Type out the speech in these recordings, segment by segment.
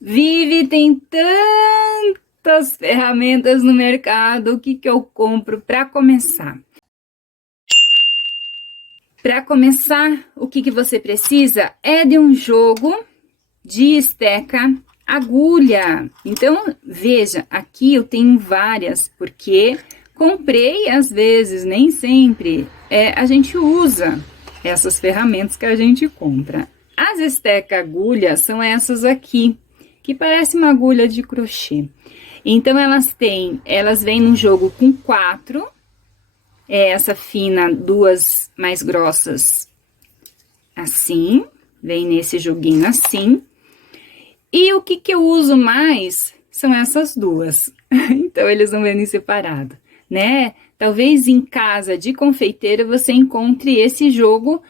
Vivi, tem tantas ferramentas no mercado, o que que eu compro para começar? Para começar, o que que você precisa é de um jogo de esteca agulha. Então, veja, aqui eu tenho várias, porque comprei às vezes, nem sempre, a gente usa essas ferramentas que a gente compra. As esteca agulha são essas aqui, que parece uma agulha de crochê. Então, elas vêm num jogo com 4, essa fina, 2 mais grossas, assim, vem nesse joguinho assim. E o que que eu uso mais são essas duas. Então, eles não vêm separado, né? Talvez em casa de confeiteira você encontre esse jogo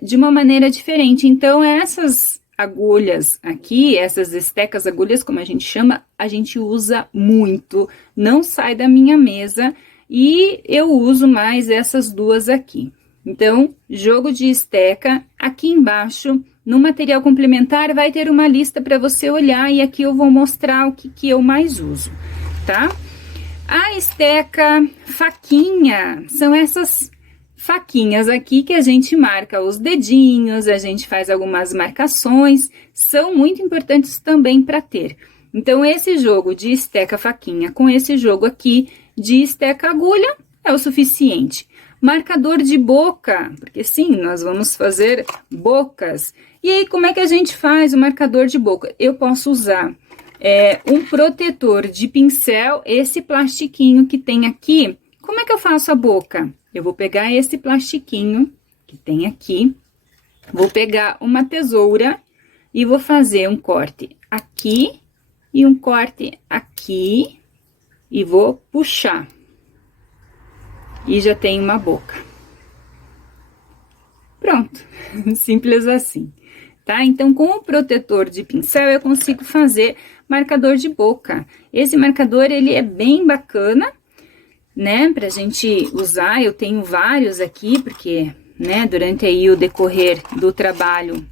de uma maneira diferente. Então, essas agulhas aqui, essas estecas agulhas, como a gente chama, a gente usa muito. Não sai da minha mesa e eu uso mais essas duas aqui. Então, jogo de esteca, aqui embaixo, no material complementar, vai ter uma lista para você olhar e aqui eu vou mostrar o que eu mais uso, tá? A esteca faquinha, são essas faquinhas aqui que a gente marca os dedinhos, a gente faz algumas marcações, são muito importantes também para ter. Então, esse jogo de esteca faquinha com esse jogo aqui de esteca agulha é o suficiente. Marcador de boca, porque sim, nós vamos fazer bocas. E aí, como é que a gente faz o marcador de boca? Eu posso usar um protetor de pincel, esse plastiquinho que tem aqui. Como é que eu faço a boca? Eu vou pegar esse plastiquinho que tem aqui, vou pegar uma tesoura e vou fazer um corte aqui e um corte aqui e vou puxar. E já tem uma boca. Pronto, simples assim, tá? Então, com o protetor de pincel, eu consigo fazer marcador de boca. Esse marcador, ele é bem bacana, né? Pra gente usar, eu tenho vários aqui, porque, né, durante aí o decorrer do trabalho,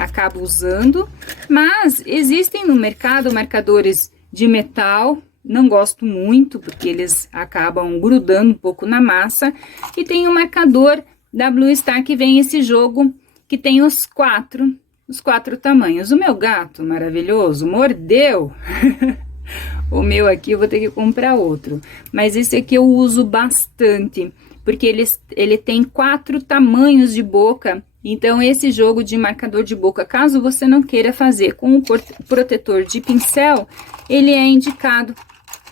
acabo usando. Mas, existem no mercado marcadores de metal. Não gosto muito, porque eles acabam grudando um pouco na massa. E tem um marcador da Blue Star que vem esse jogo, que tem os quatro tamanhos. O meu gato maravilhoso mordeu. O meu aqui eu vou ter que comprar outro. Mas esse aqui eu uso bastante, porque ele tem 4 tamanhos de boca. Então, esse jogo de marcador de boca, caso você não queira fazer com o protetor de pincel, ele é indicado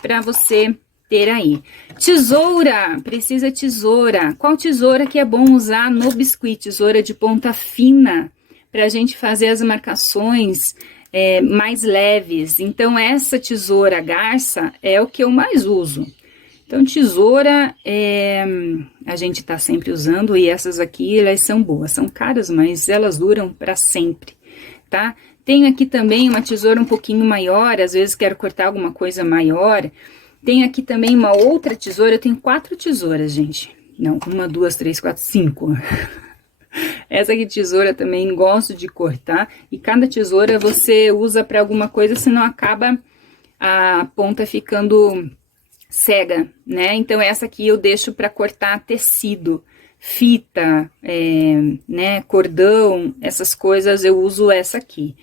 para você ter aí. Tesoura, precisa tesoura. Qual tesoura que é bom usar no biscuit? Tesoura de ponta fina, para a gente fazer as marcações mais leves. Então, essa tesoura garça é o que eu mais uso. Então, tesoura, a gente tá sempre usando, e essas aqui, elas são boas, são caras, mas elas duram para sempre, tá? Tenho aqui também uma tesoura um pouquinho maior, às vezes quero cortar alguma coisa maior. Tenho aqui também uma outra tesoura, eu tenho 4 tesouras, gente. Não, 1, 2, 3, 4, 5. Essa aqui tesoura também gosto de cortar, e cada tesoura você usa para alguma coisa, senão acaba a ponta ficando cega, né? Então, essa aqui eu deixo para cortar tecido, fita, né? Cordão, essas coisas eu uso essa aqui.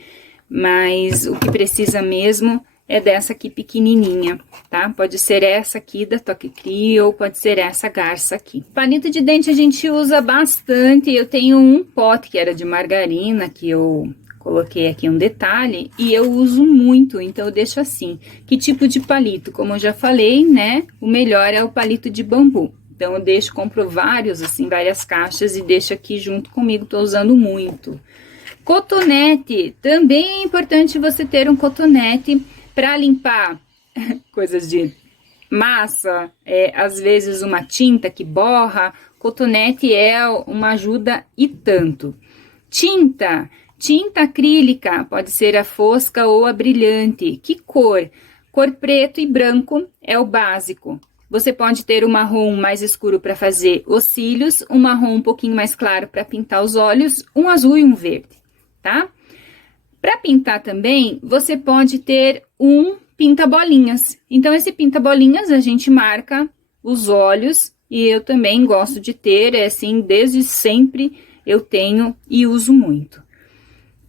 Mas o que precisa mesmo é dessa aqui pequenininha, tá? Pode ser essa aqui da Toque Crie ou pode ser essa garça aqui. Palito de dente a gente usa bastante. Eu tenho um pote que era de margarina que eu coloquei aqui um detalhe e eu uso muito, então eu deixo assim. Que tipo de palito? Como eu já falei, né? O melhor é o palito de bambu. Então, eu compro vários, assim, várias caixas e deixo aqui junto comigo, tô usando muito. Cotonete, também é importante você ter um cotonete para limpar coisas de massa, às vezes uma tinta que borra. Cotonete é uma ajuda e tanto. Tinta acrílica, pode ser a fosca ou a brilhante. Que cor? Cor preto e branco é o básico. Você pode ter um marrom mais escuro para fazer os cílios, um marrom um pouquinho mais claro para pintar os olhos, um azul e um verde, tá? Para pintar também, você pode ter um pinta-bolinhas. Então, esse pinta-bolinhas a gente marca os olhos e eu também gosto de ter, é assim, desde sempre eu tenho e uso muito.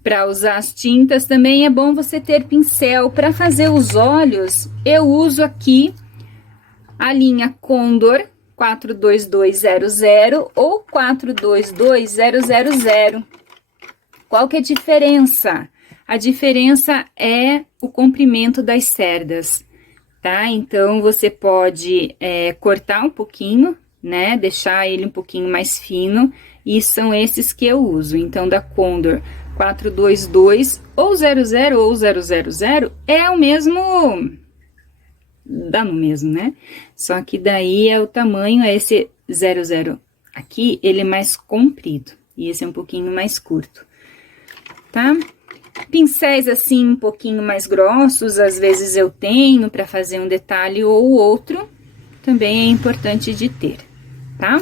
Para usar as tintas também é bom você ter pincel. Para fazer os olhos, eu uso aqui a linha Condor 42200 ou 422000. Qual que é a diferença? A diferença é o comprimento das cerdas, tá? Então, você pode cortar um pouquinho, né? Deixar ele um pouquinho mais fino, e são esses que eu uso. Então, da Condor 422 ou 00 ou 000 é o mesmo, dá no mesmo, né? Só que daí é o tamanho, esse 00 aqui, ele é mais comprido, e esse é um pouquinho mais curto, tá? Pincéis assim um pouquinho mais grossos, às vezes eu tenho para fazer um detalhe ou outro, também é importante de ter, tá?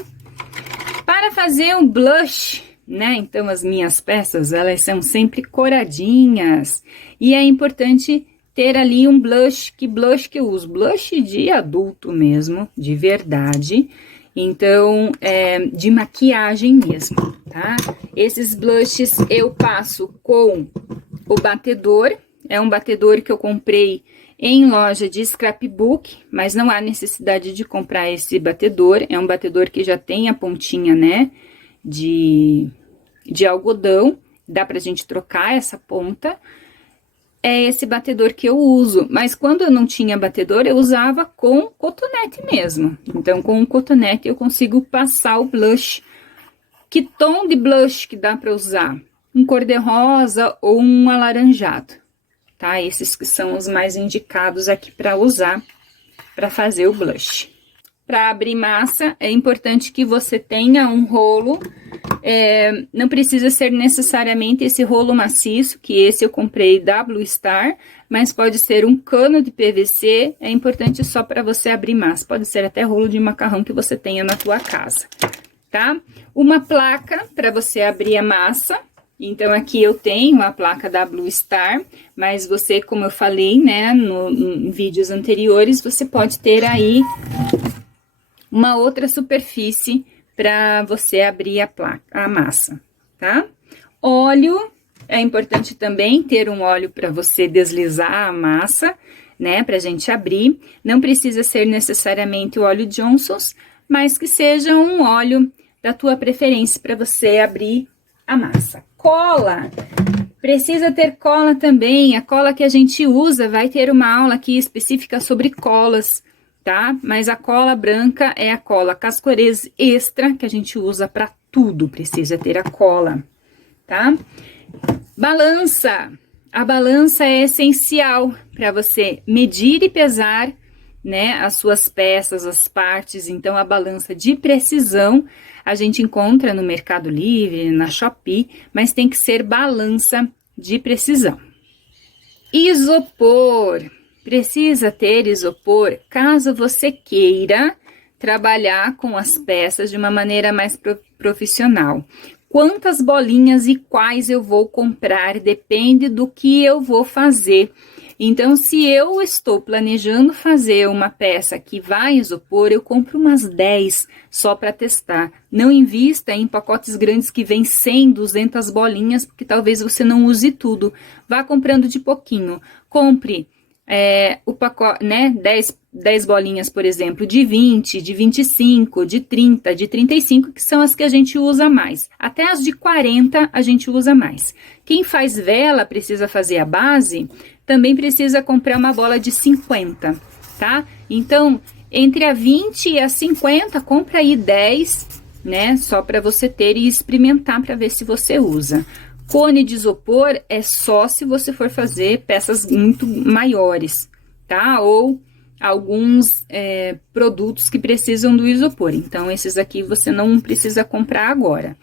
Para fazer um blush, né? Então as minhas peças, elas são sempre coradinhas, e é importante ter ali um blush. Que blush que eu uso? Blush de adulto mesmo, de verdade. Então, de maquiagem mesmo, tá? Esses blushes eu passo com o batedor. É um batedor que eu comprei em loja de scrapbook, mas não há necessidade de comprar esse batedor. É um batedor que já tem a pontinha, né, de algodão. Dá pra gente trocar essa ponta. É esse batedor que eu uso, mas quando eu não tinha batedor, eu usava com cotonete mesmo. Então, com o cotonete eu consigo passar o blush. Que tom de blush que dá para usar? Um cor-de-rosa ou um alaranjado, tá? Esses que são os mais indicados aqui para usar, para fazer o blush. Para abrir massa, é importante que você tenha um rolo, não precisa ser necessariamente esse rolo maciço, que esse eu comprei da Blue Star, mas pode ser um cano de PVC, é importante só para você abrir massa, pode ser até rolo de macarrão que você tenha na tua casa, tá? Uma placa para você abrir a massa. Então, aqui eu tenho a placa da Blue Star, mas você, como eu falei, né, em vídeos anteriores, você pode ter aí uma outra superfície para você abrir a massa, tá? Óleo, é importante também ter um óleo para você deslizar a massa, né, pra gente abrir. Não precisa ser necessariamente o óleo Johnson's, mas que seja um óleo da tua preferência para você abrir a massa. Cola, precisa ter cola também. A cola que a gente usa, vai ter uma aula aqui específica sobre colas, tá? Mas a cola branca é a cola Cascorez Extra, que a gente usa para tudo, precisa ter a cola, tá? Balança, a balança é essencial para você medir e pesar, né, as suas peças, as partes. Então, a balança de precisão a gente encontra no Mercado Livre, na Shopee, mas tem que ser balança de precisão. Isopor, precisa ter isopor caso você queira trabalhar com as peças de uma maneira mais profissional. Quantas bolinhas e quais eu vou comprar depende do que eu vou fazer. Então, se eu estou planejando fazer uma peça que vai isopor, eu compro umas 10 só para testar. Não invista em pacotes grandes que vem 100, 200 bolinhas, porque talvez você não use tudo. Vá comprando de pouquinho. Compre o pacote, né, 10 bolinhas, por exemplo, de 20, de 25, de 30, de 35, que são as que a gente usa mais. Até as de 40 a gente usa mais. Quem faz vela, precisa fazer a base, também precisa comprar uma bola de 50, tá? Então, entre a 20 e a 50, compra aí 10, né? Só para você ter e experimentar para ver se você usa. Cone de isopor é só se você for fazer peças muito maiores, tá? Ou alguns produtos que precisam do isopor. Então, esses aqui você não precisa comprar agora.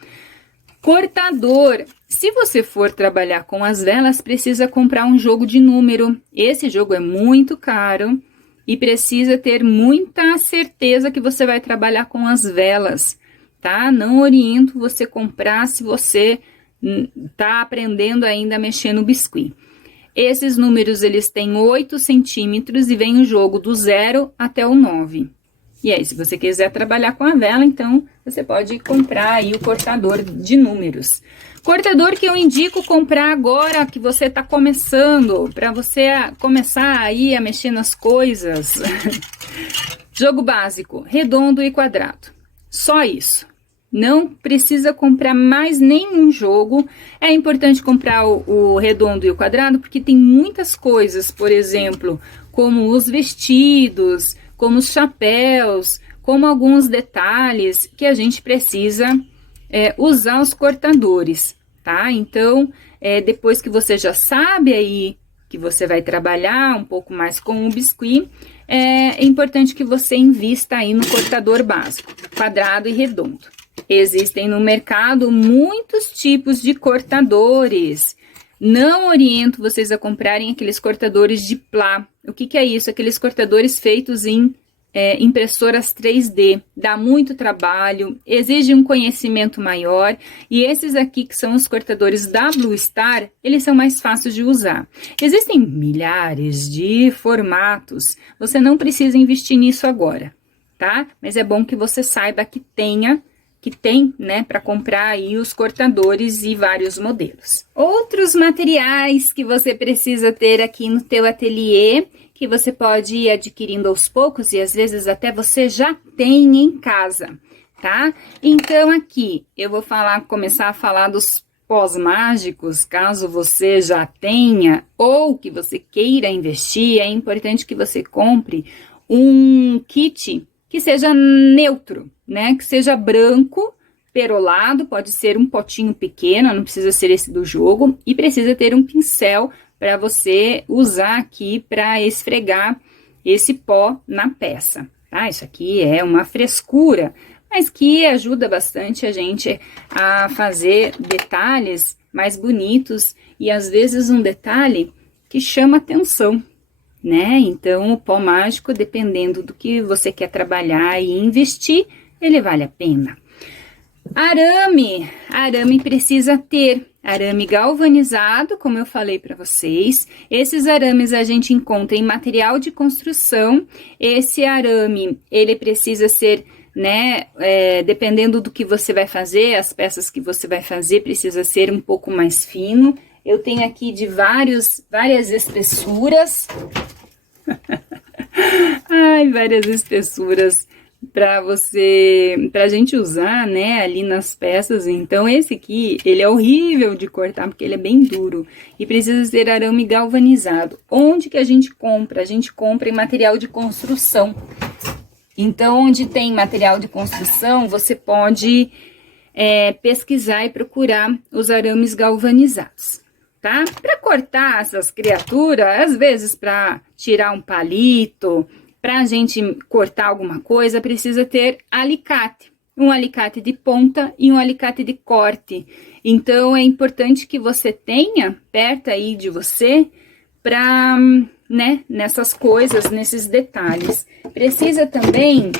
Cortador, se você for trabalhar com as velas, precisa comprar um jogo de número. Esse jogo é muito caro e precisa ter muita certeza que você vai trabalhar com as velas, tá? Não oriento você comprar se você tá aprendendo ainda a mexer no biscuit. Esses números, eles têm 8 centímetros e vem o jogo do 0 até o 9. E aí, se você quiser trabalhar com a vela, então, você pode comprar aí o cortador de números. Cortador que eu indico comprar agora que você tá começando, para você começar aí a mexer nas coisas. Jogo básico, redondo e quadrado. Só isso. Não precisa comprar mais nenhum jogo. É importante comprar o redondo e o quadrado, porque tem muitas coisas, por exemplo, como os vestidos, como os chapéus, como alguns detalhes que a gente precisa usar os cortadores, tá? Então, depois que você já sabe aí que você vai trabalhar um pouco mais com o biscuit, é importante que você invista aí no cortador básico, quadrado e redondo. Existem no mercado muitos tipos de cortadores. Não oriento vocês a comprarem aqueles cortadores de plá. O que é isso? Aqueles cortadores feitos em impressoras 3D. Dá muito trabalho, exige um conhecimento maior. E esses aqui, que são os cortadores da Blue Star, eles são mais fáceis de usar. Existem milhares de formatos. Você não precisa investir nisso agora, tá? Mas é bom que você saiba que tem, né, para comprar aí os cortadores e vários modelos. Outros materiais que você precisa ter aqui no teu ateliê, que você pode ir adquirindo aos poucos e às vezes até você já tem em casa, tá? Então aqui eu vou começar a falar dos pós mágicos, caso você já tenha ou que você queira investir, é importante que você compre um kit que seja neutro, né? Que seja branco, perolado, pode ser um potinho pequeno, não precisa ser esse do jogo, e precisa ter um pincel para você usar aqui para esfregar esse pó na peça, tá? Isso aqui é uma frescura, mas que ajuda bastante a gente a fazer detalhes mais bonitos e às vezes um detalhe que chama atenção, né? Então, o pó mágico, dependendo do que você quer trabalhar e investir, ele vale a pena. Arame precisa ter arame galvanizado, como eu falei para vocês. Esses arames a gente encontra em material de construção. Esse arame, ele precisa ser, né, dependendo do que você vai fazer, as peças que você vai fazer, precisa ser um pouco mais fino. Eu tenho aqui de várias espessuras. Ai, várias espessuras pra gente usar, né, ali nas peças. Então, esse aqui, ele é horrível de cortar, porque ele é bem duro. E precisa ser arame galvanizado. Onde que a gente compra? A gente compra em material de construção. Então, onde tem material de construção, você pode pesquisar e procurar os arames galvanizados, tá? Para cortar essas criaturas, às vezes para tirar um palito, para a gente cortar alguma coisa, precisa ter alicate. Um alicate de ponta e um alicate de corte. Então, é importante que você tenha perto aí de você para, né, nessas coisas, nesses detalhes. Precisa também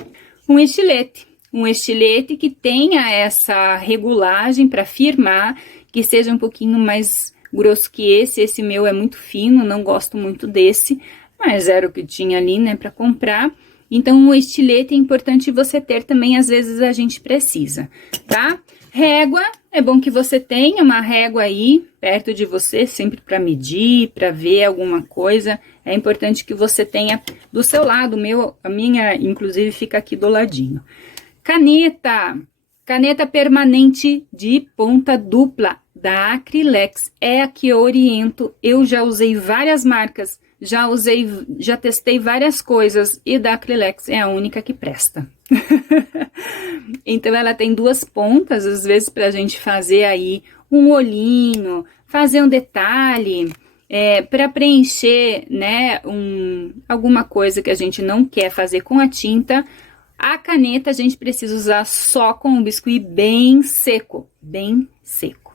um estilete. Um estilete que tenha essa regulagem para firmar, que seja um pouquinho mais grosso que esse. Esse meu é muito fino, não gosto muito desse, mas era o que tinha ali, né, para comprar. Então, um estilete é importante você ter também, às vezes a gente precisa, tá? Régua, é bom que você tenha uma régua aí perto de você, sempre para medir, para ver alguma coisa. É importante que você tenha do seu lado. A minha, inclusive, fica aqui do ladinho. Caneta permanente de ponta dupla da Acrylex, é a que eu oriento. Eu já usei várias marcas, já testei várias coisas e da Acrylex é a única que presta. Então, ela tem duas pontas, às vezes pra gente fazer aí um olhinho, fazer um detalhe, para preencher, né, alguma coisa que a gente não quer fazer com a tinta. A caneta a gente precisa usar só com o biscuit bem seco, bem seco.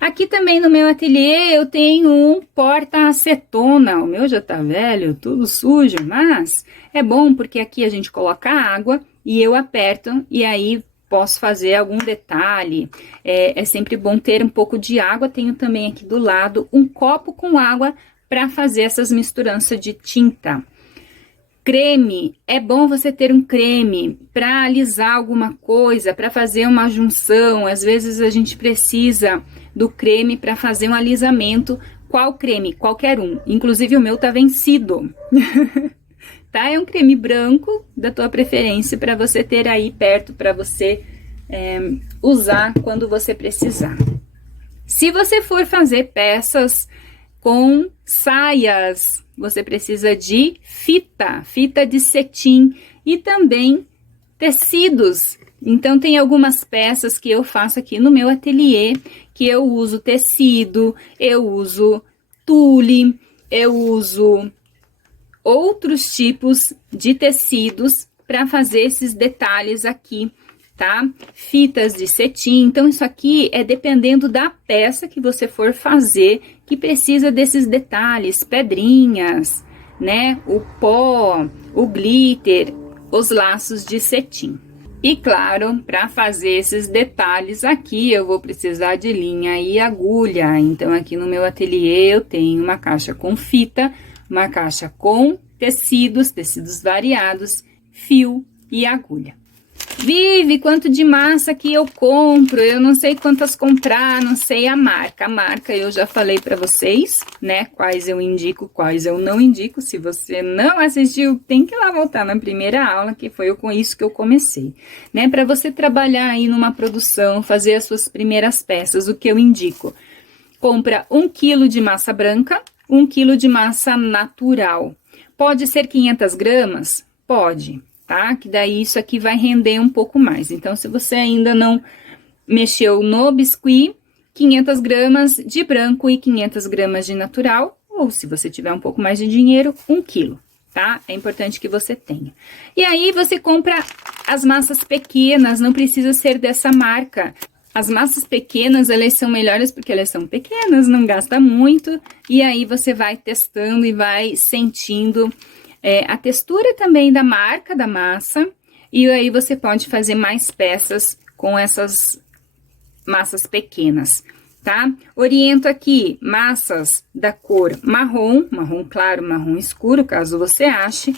Aqui também no meu ateliê eu tenho um porta-acetona. O meu já tá velho, tudo sujo, mas é bom porque aqui a gente coloca água e eu aperto e aí posso fazer algum detalhe, é sempre bom ter um pouco de água. Tenho também aqui do lado um copo com água para fazer essas misturanças de tinta. Creme, é bom você ter um creme para alisar alguma coisa, para fazer uma junção. Às vezes a gente precisa do creme para fazer um alisamento. Qual creme? Qualquer um. Inclusive o meu tá vencido. Tá? É um creme branco da tua preferência para você ter aí perto para você usar quando você precisar. Se você for fazer peças com saias, você precisa de fita de cetim e também tecidos. Então, tem algumas peças que eu faço aqui no meu ateliê, que eu uso tecido, eu uso tule, eu uso outros tipos de tecidos para fazer esses detalhes aqui, tá? Fitas de cetim. Então, isso aqui é dependendo da peça que você for fazer, que precisa desses detalhes, pedrinhas, né? O pó, o glitter, os laços de cetim. E claro, para fazer esses detalhes aqui, eu vou precisar de linha e agulha. Então, aqui no meu ateliê, eu tenho uma caixa com fita, uma caixa com tecidos variados, fio e agulha. Vivi, quanto de massa que eu compro? Eu não sei quantas comprar, não sei a marca. A marca eu já falei para vocês, né? Quais eu indico, quais eu não indico. Se você não assistiu, tem que ir lá voltar na primeira aula, que foi com isso que eu comecei, né? Para você trabalhar aí numa produção, fazer as suas primeiras peças, o que eu indico? Compra 1 kg de massa branca, 1 kg de massa natural. Pode ser 500 gramas? Pode. Tá? Que daí isso aqui vai render um pouco mais. Então, se você ainda não mexeu no biscuit, 500 gramas de branco e 500 gramas de natural, ou se você tiver um pouco mais de dinheiro, 1 quilo, tá? É importante que você tenha. E aí, você compra as massas pequenas, não precisa ser dessa marca. As massas pequenas, elas são melhores porque elas são pequenas, não gasta muito, e aí você vai testando e vai sentindo a textura também da marca da massa, e aí você pode fazer mais peças com essas massas pequenas, tá? Oriento aqui massas da cor marrom, marrom claro, marrom escuro, caso você ache,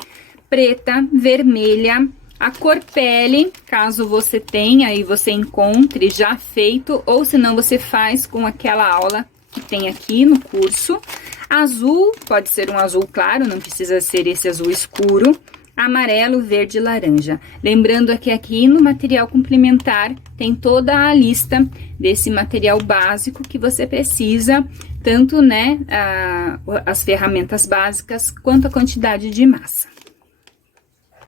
preta, vermelha, a cor pele, caso você tenha e você encontre já feito, ou se não você faz com aquela aula que tem aqui no curso. Azul, pode ser um azul claro, não precisa ser esse azul escuro. Amarelo, verde e laranja. Lembrando que aqui no material complementar tem toda a lista desse material básico que você precisa, tanto, né, as ferramentas básicas, quanto a quantidade de massa.